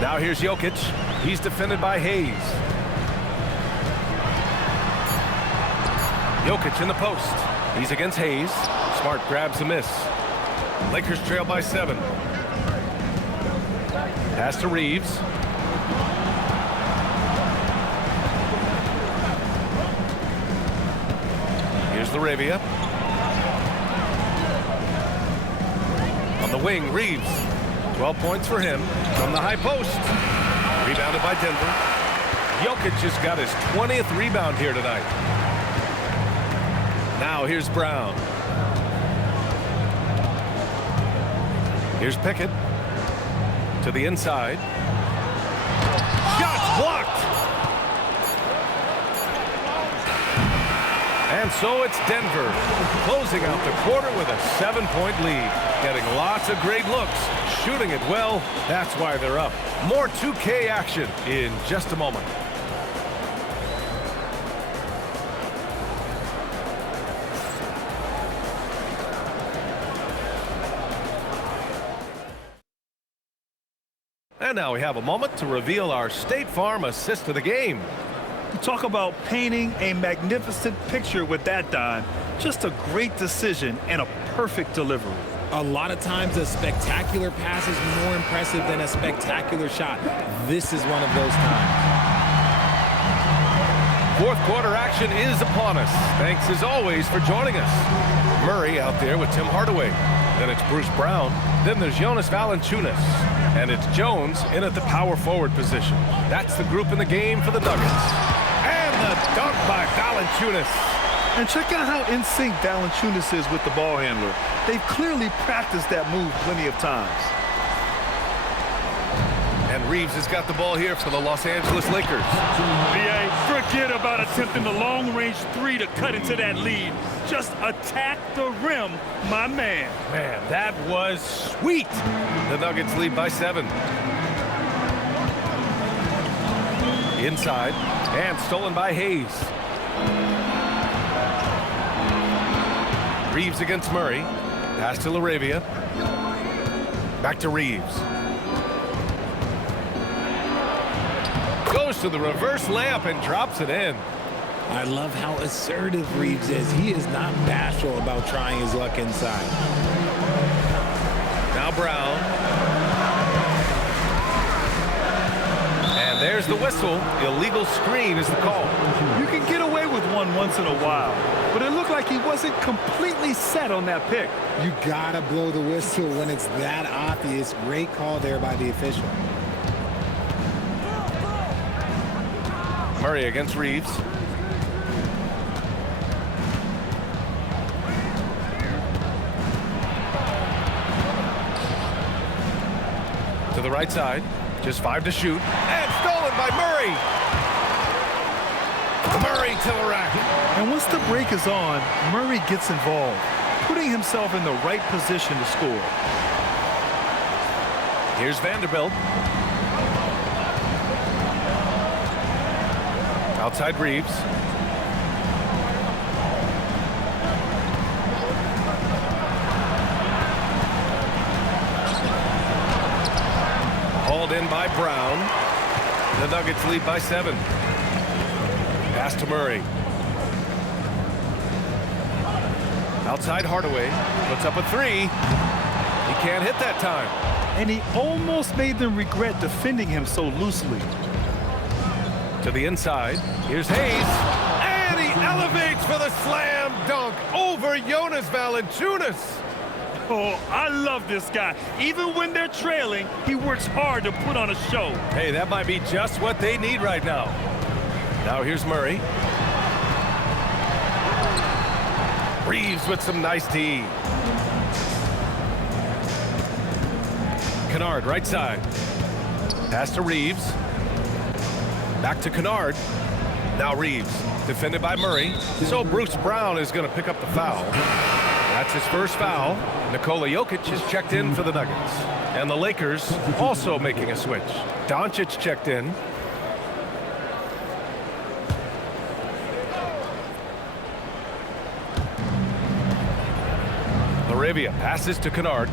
Now here's Jokic. He's defended by Hayes. Jokic in the post. He's against Hayes. Smart grabs a miss. Lakers trail by 7. Pass to Reaves. Here's LaRavia. On the wing, Reaves. 12 points for him from the high post. Rebounded by Denver. Jokic has got his 20th rebound here tonight. Now here's Brown. Here's Pickett to the inside. Shots blocked. And so it's Denver closing out the quarter with a 7-point lead. Getting lots of great looks, shooting it well. That's why they're up. More 2K action in just a moment. And now we have a moment to reveal our State Farm assist of the game. You talk about painting a magnificent picture with that dime. Just a great decision and a perfect delivery. A lot of times a spectacular pass is more impressive than a spectacular shot. This is one of those times. Fourth quarter action is upon us. Thanks as always for joining us. Murray out there with Tim Hardaway. Then it's Bruce Brown. Then there's Jonas Valanciunas. And it's Jones in at the power forward position. That's the group in the game for the Nuggets. And the dunk by Valanciunas. And check out how in sync Valanciunas is with the ball handler. They've clearly practiced that move plenty of times. And Reaves has got the ball here for the Los Angeles Lakers. BA, forget about attempting the long-range three to cut into that lead. Just attack the rim, my man. Man, that was sweet. The Nuggets lead by 7. Inside, and stolen by Hayes. Reaves against Murray. Pass to LaRavia. Back to Reaves. Goes to the reverse layup and drops it in. I love how assertive Reaves is. He is not bashful about trying his luck inside. Now Brown. And there's the whistle. Illegal screen is the call. You can get away with one once in a while, but it looked like he wasn't completely set on that pick. You gotta blow the whistle when it's that obvious. Great call there by the official. Murray against Reaves. To the right side. Just 5 to shoot. And stolen by Murray. Murray to the rack. And once the break is on, Murray gets involved, putting himself in the right position to score. Here's Vanderbilt. Outside Reaves. Hauled in by Brown. The Nuggets lead by 7. Pass to Murray. Outside Hardaway. Puts up a 3. He can't hit that time. And he almost made them regret defending him so loosely. To the inside. Here's Hayes. And he elevates for the slam dunk over Jonas Valanciunas. Oh, I love this guy. Even when they're trailing, he works hard to put on a show. Hey, that might be just what they need right now. Now here's Murray. Reaves with some nice D. Kennard, right side. Pass to Reaves. Back to Kennard. Now Reaves, defended by Murray. So Bruce Brown is going to pick up the foul. That's his first foul. Nikola Jokic is checked in for the Nuggets. And the Lakers also making a switch. Doncic checked in. Laravia passes to Kennard.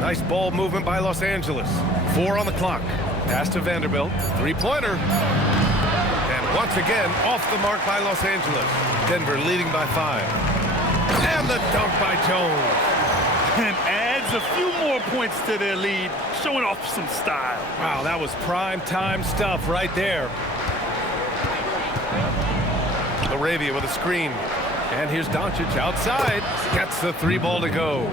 Nice ball movement by Los Angeles. 4 on the clock. Pass to Vanderbilt. 3-pointer. And once again, off the mark by Los Angeles. Denver leading by 5. And the dunk by Jones. And adds a few more points to their lead, showing off some style. Wow, that was prime time stuff right there. Laravia with a screen. And here's Doncic outside. Gets the 3-ball to go.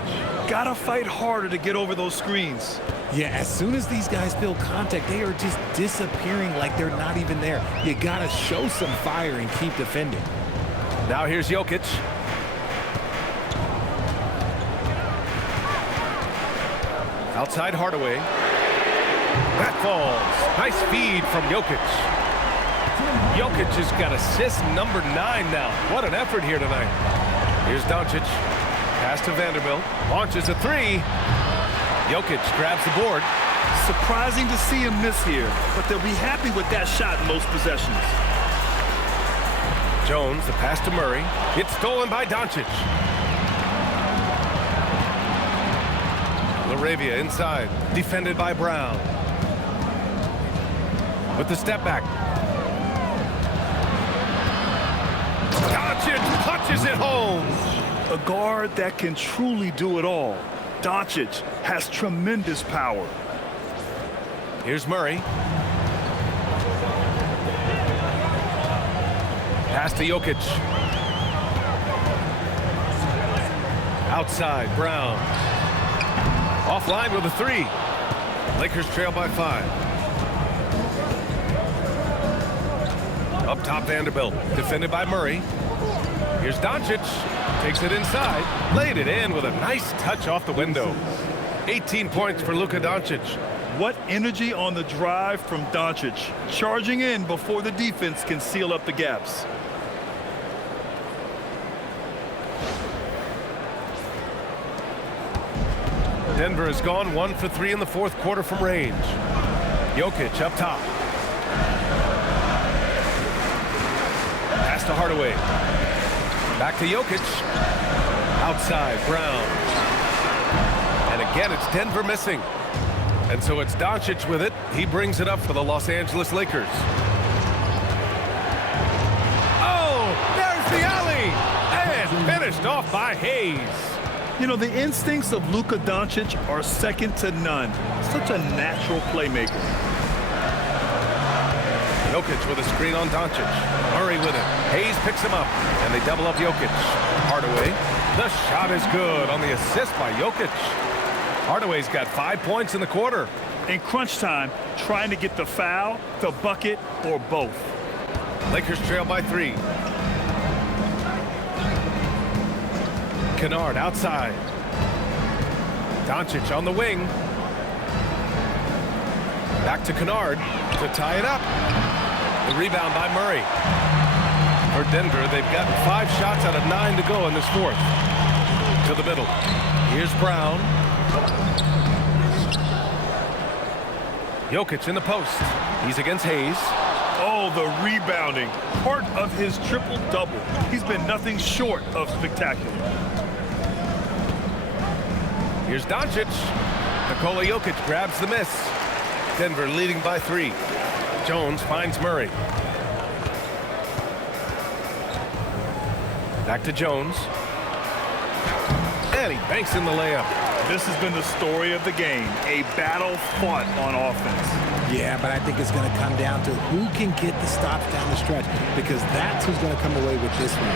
Gotta fight harder to get over those screens. Yeah, as soon as these guys feel contact, they are just disappearing like they're not even there. You gotta show some fire and keep defending. Now here's Jokic. Outside Hardaway. That falls. Nice feed from Jokic. Jokic has got assist number 9 now. What an effort here tonight. Here's Doncic. Pass to Vanderbilt. Launches a 3. Jokic grabs the board. Surprising to see him miss here, but they'll be happy with that shot in most possessions. Jones, the pass to Murray. It's stolen by Doncic. Laravia inside. Defended by Brown. With the step back. Doncic punches it home. A guard that can truly do it all. Doncic has tremendous power. Here's Murray. Pass to Jokic. Outside, Brown. Offline with a 3. Lakers trail by 5. Up top, Vanderbilt. Defended by Murray. Here's Doncic. Takes it inside. Laid it in with a nice touch off the window. 18 points for Luka Doncic. What energy on the drive from Doncic. Charging in before the defense can seal up the gaps. Denver has gone 1 for 3 in the 4th quarter from range. Jokic up top. Pass to Hardaway. Back to Jokic. Outside, Brown. And again, it's Denver missing. And so it's Doncic with it. He brings it up for the Los Angeles Lakers. Oh, there's the alley. And finished off by Hayes. You know, the instincts of Luka Doncic are second to none. Such a natural playmaker. Jokic with a screen on Doncic. Murray with it. Hayes picks him up, and they double up Jokic. Hardaway. The shot is good on the assist by Jokic. Hardaway's got 5 points in the quarter. In crunch time, trying to get the foul, the bucket, or both. Lakers trail by 3. Kennard outside. Doncic on the wing. Back to Kennard to tie it up. The rebound by Murray. For Denver, they've got 5 shots out of 9 to go in this fourth. To the middle. Here's Brown. Jokic in the post. He's against Hayes. Oh, the rebounding. Part of his triple-double. He's been nothing short of spectacular. Here's Doncic. Nikola Jokic grabs the miss. Denver leading by 3. Jones finds Murray. Back to Jones. And he banks in the layup. This has been the story of the game. A battle fought on offense. Yeah, but I think it's going to come down to who can get the stops down the stretch, because that's who's going to come away with this one.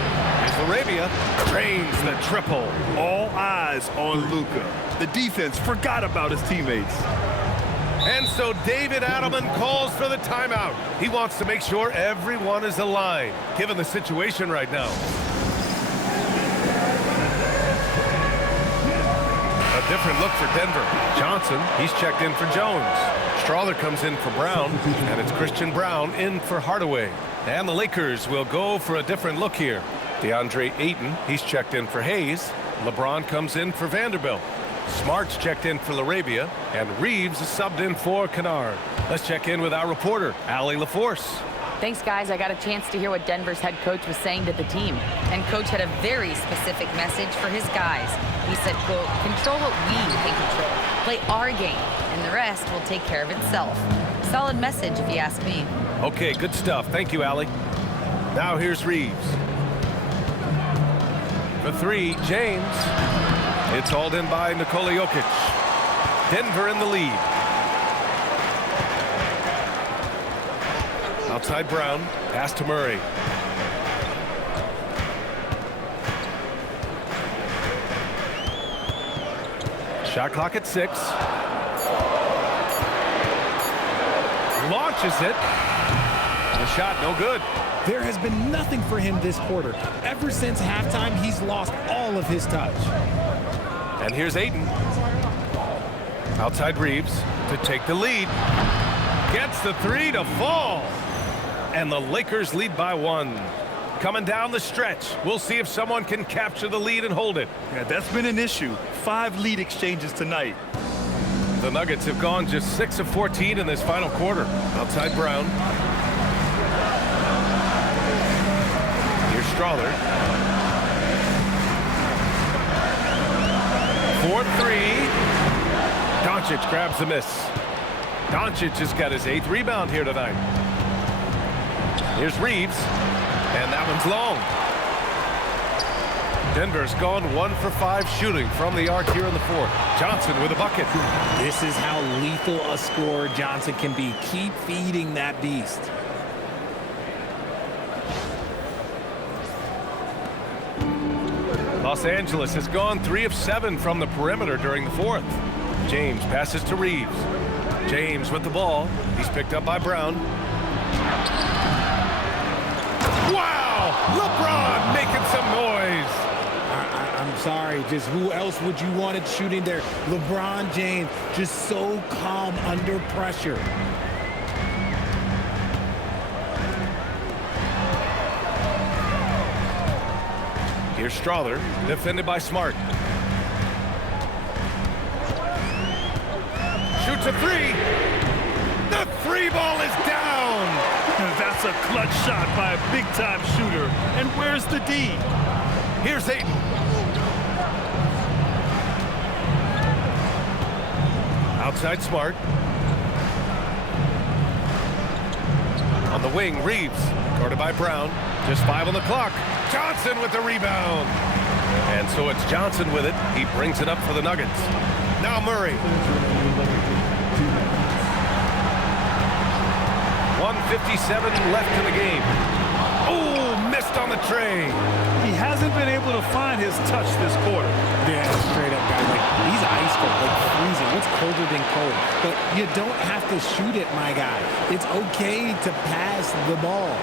Here's Arabia. Drains the triple. All eyes on Luka. The defense forgot about his teammates. And so David Adelman calls for the timeout. He wants to make sure everyone is aligned, given the situation right now. A different look for Denver. Johnson, he's checked in for Jones. Strawler comes in for Brown, and it's Christian Brown in for Hardaway. And the Lakers will go for a different look here. DeAndre Ayton, he's checked in for Hayes. LeBron comes in for Vanderbilt. Smart's checked in for LaRabia, and Reaves is subbed in for Kennard. Let's check in with our reporter, Allie LaForce. Thanks, guys. I got a chance to hear what Denver's head coach was saying to the team. And coach had a very specific message for his guys. He said, quote, control what we can control. Play our game, and the rest will take care of itself. Solid message, if you ask me. Okay, good stuff. Thank you, Allie. Now here's Reaves. For 3, James. It's hauled in by Nikola Jokic. Denver in the lead. Outside Brown. Pass to Murray. Shot clock at 6. Launches it. The shot no good. There has been nothing for him this quarter. Ever since halftime, he's lost all of his touch. And here's Ayton. Outside Reaves to take the lead. Gets the 3 to fall. And the Lakers lead by 1. Coming down the stretch. We'll see if someone can capture the lead and hold it. Yeah, that's been an issue. 5 lead exchanges tonight. The Nuggets have gone just 6 of 14 in this final quarter. Outside Brown. Here's Strawler. 4-3. Doncic grabs the miss. Doncic has got his 8th rebound here tonight. Here's Reaves. And that one's long. Denver's gone 1 for 5 shooting from the arc here in the fourth. Johnson with a bucket. This is how lethal a scorer Johnson can be. Keep feeding that beast. Los Angeles has gone 3 of 7 from the perimeter during the fourth. James passes to Reaves. James with the ball. He's picked up by Brown. Wow! LeBron making some noise. I'm sorry, just who else would you want it shooting there? LeBron James, just so calm under pressure. Here's Strawler, defended by Smart. Shoots a 3. The 3 ball is down. That's a clutch shot by a big-time shooter. And where's the D? Here's Ayton. Outside Smart. On the wing, Reaves. Guarded by Brown. Just 5 on the clock. Johnson with the rebound. And so it's Johnson with it. He brings it up for the Nuggets. Now Murray. 1:57 left in the game. Oh, missed on the tray. He hasn't been able to find his touch this quarter. Yeah, straight up, guy. Like, he's ice cold, like freezing. What's colder than cold? But you don't have to shoot it, my guy. It's okay to pass the ball.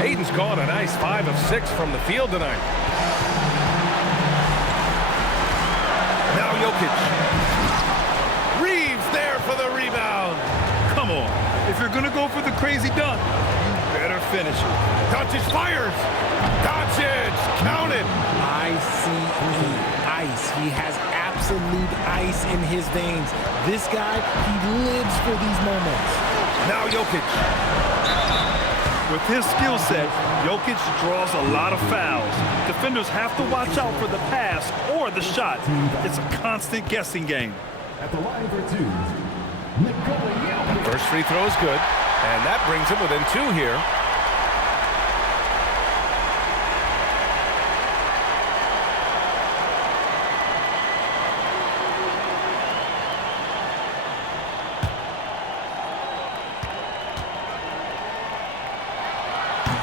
Ayton's gone a nice 5 of 6 from the field tonight. Now Jokic. Reaves there for the going to go for the crazy dunk, you better finish it. Doncic fires. Doncic, count it. I-C-E, ice. He has absolute ice in his veins. This guy, he lives for these moments. Now Jokic. With his skill set, Jokic draws a lot of fouls. Defenders have to watch out for the pass or the shot. It's a constant guessing game. At the line for two, Nikola Jokic. First free throw is good, and that brings him within 2 here.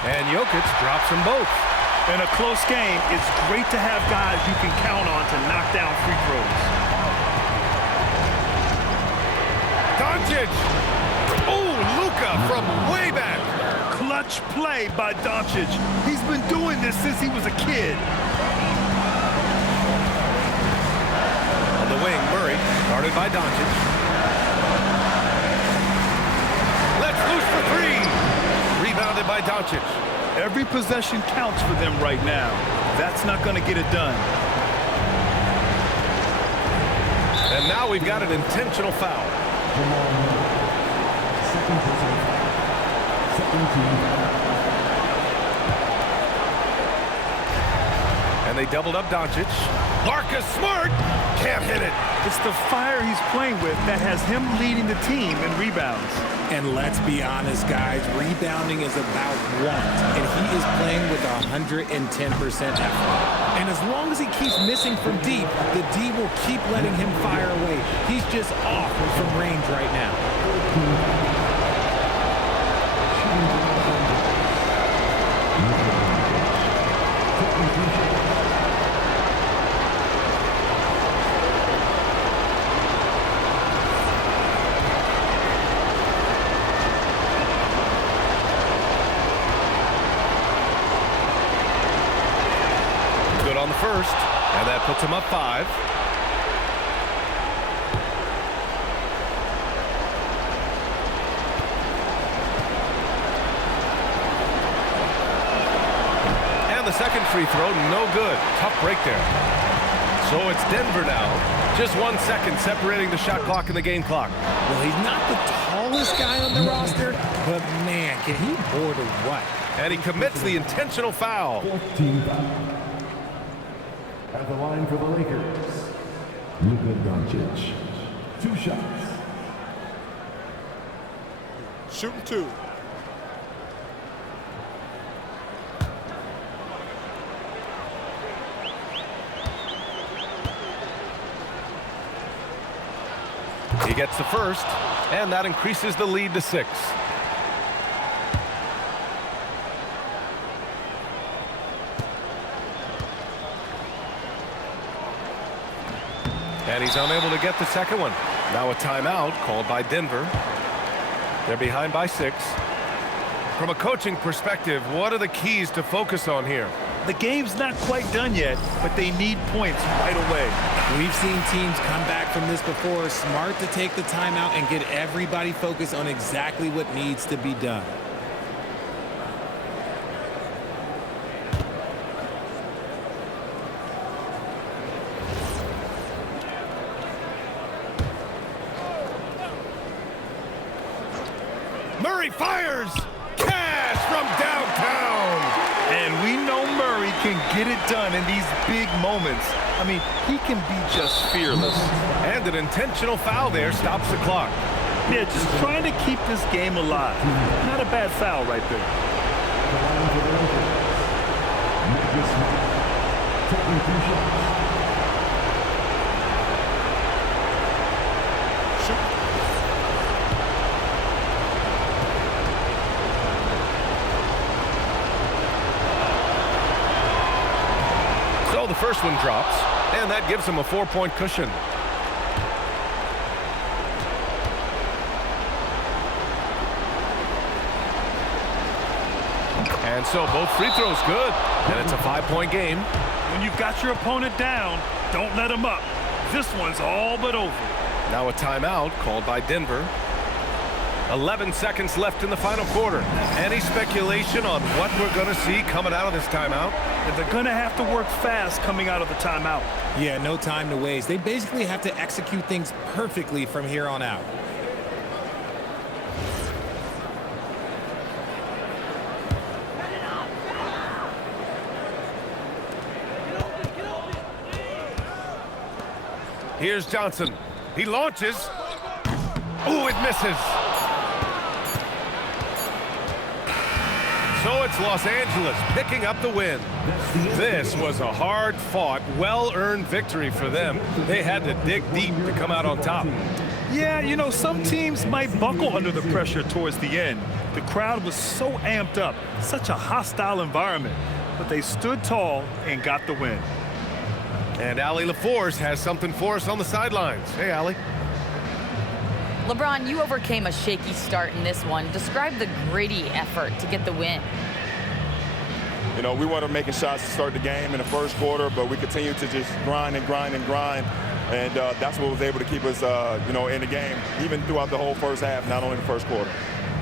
And Jokic drops them both. In a close game, it's great to have guys you can count on to knock down free throws. Doncic! Oh, Luka from way back. Clutch play by Doncic. He's been doing this since he was a kid. On the wing, Murray, guarded by Doncic. Let's loose for 3. Rebounded by Doncic. Every possession counts for them right now. That's not going to get it done. And now we've got an intentional foul. Second personal foul. Second team foul. And they doubled up Doncic. Marcus Smart can't hit it. It's the fire he's playing with that has him leading the team in rebounds. And let's be honest, guys, rebounding is about want, and he is playing with 110% effort. And as long as he keeps missing from deep, the D will keep letting him fire away. He's just off from range right now. Good on the first, and that puts him up 5. And the second free throw, no good. Tough break there. So it's Denver now. Just 1 second separating the shot clock and the game clock. Well, he's not the tallest guy on the roster, but man, can he board or what? And he commits the intentional foul. 14 foul. At the line for the Lakers, Luka Doncic. 2 shots. Shooting 2. He gets the first, and that increases the lead to 6. And he's unable to get the second one. Now a timeout called by Denver. They're behind by 6. From a coaching perspective, what are the keys to focus on here? The game's not quite done yet, but they need points right away. We've seen teams come back from this before. Smart to take the timeout and get everybody focused on exactly what needs to be done. Murray fires! Cash from downtown! And we know Murray can get it done in these big moments. I mean, he can be just fearless. And an intentional foul there stops the clock. Yeah, just trying to keep this game alive. Not a bad foul right there. The line for the Lakers, Marcus Smart. Taking 2 shots. So the first one drops, and that gives him a 4-point cushion. And so both free throws good, and it's a 5-point game. When you've got your opponent down, don't let him up. This one's all but over. Now a timeout called by Denver. 11 seconds left in the final quarter. Any speculation on what we're going to see coming out of this timeout? And they're going to have to work fast coming out of the timeout. Yeah, no time to waste. They basically have to execute things perfectly from here on out. Here's Johnson. He launches. Ooh, it misses. So it's Los Angeles picking up the win. This was a hard-fought, well-earned victory for them. They had to dig deep to come out on top. Yeah, you know, some teams might buckle under the pressure towards the end. The crowd was so amped up, such a hostile environment. But they stood tall and got the win. And Allie LaForce has something for us on the sidelines. Hey, Allie. LeBron, you overcame a shaky start in this one. Describe the gritty effort to get the win. You know, we weren't making shots to start the game in the first quarter, but we continued to just grind and grind and grind. And that's what was able to keep us, you know, in the game, even throughout the whole first half, not only the first quarter.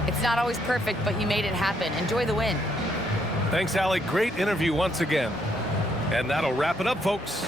It's not always perfect, but you made it happen. Enjoy the win. Thanks, Allie. Great interview once again. And that'll wrap it up, folks.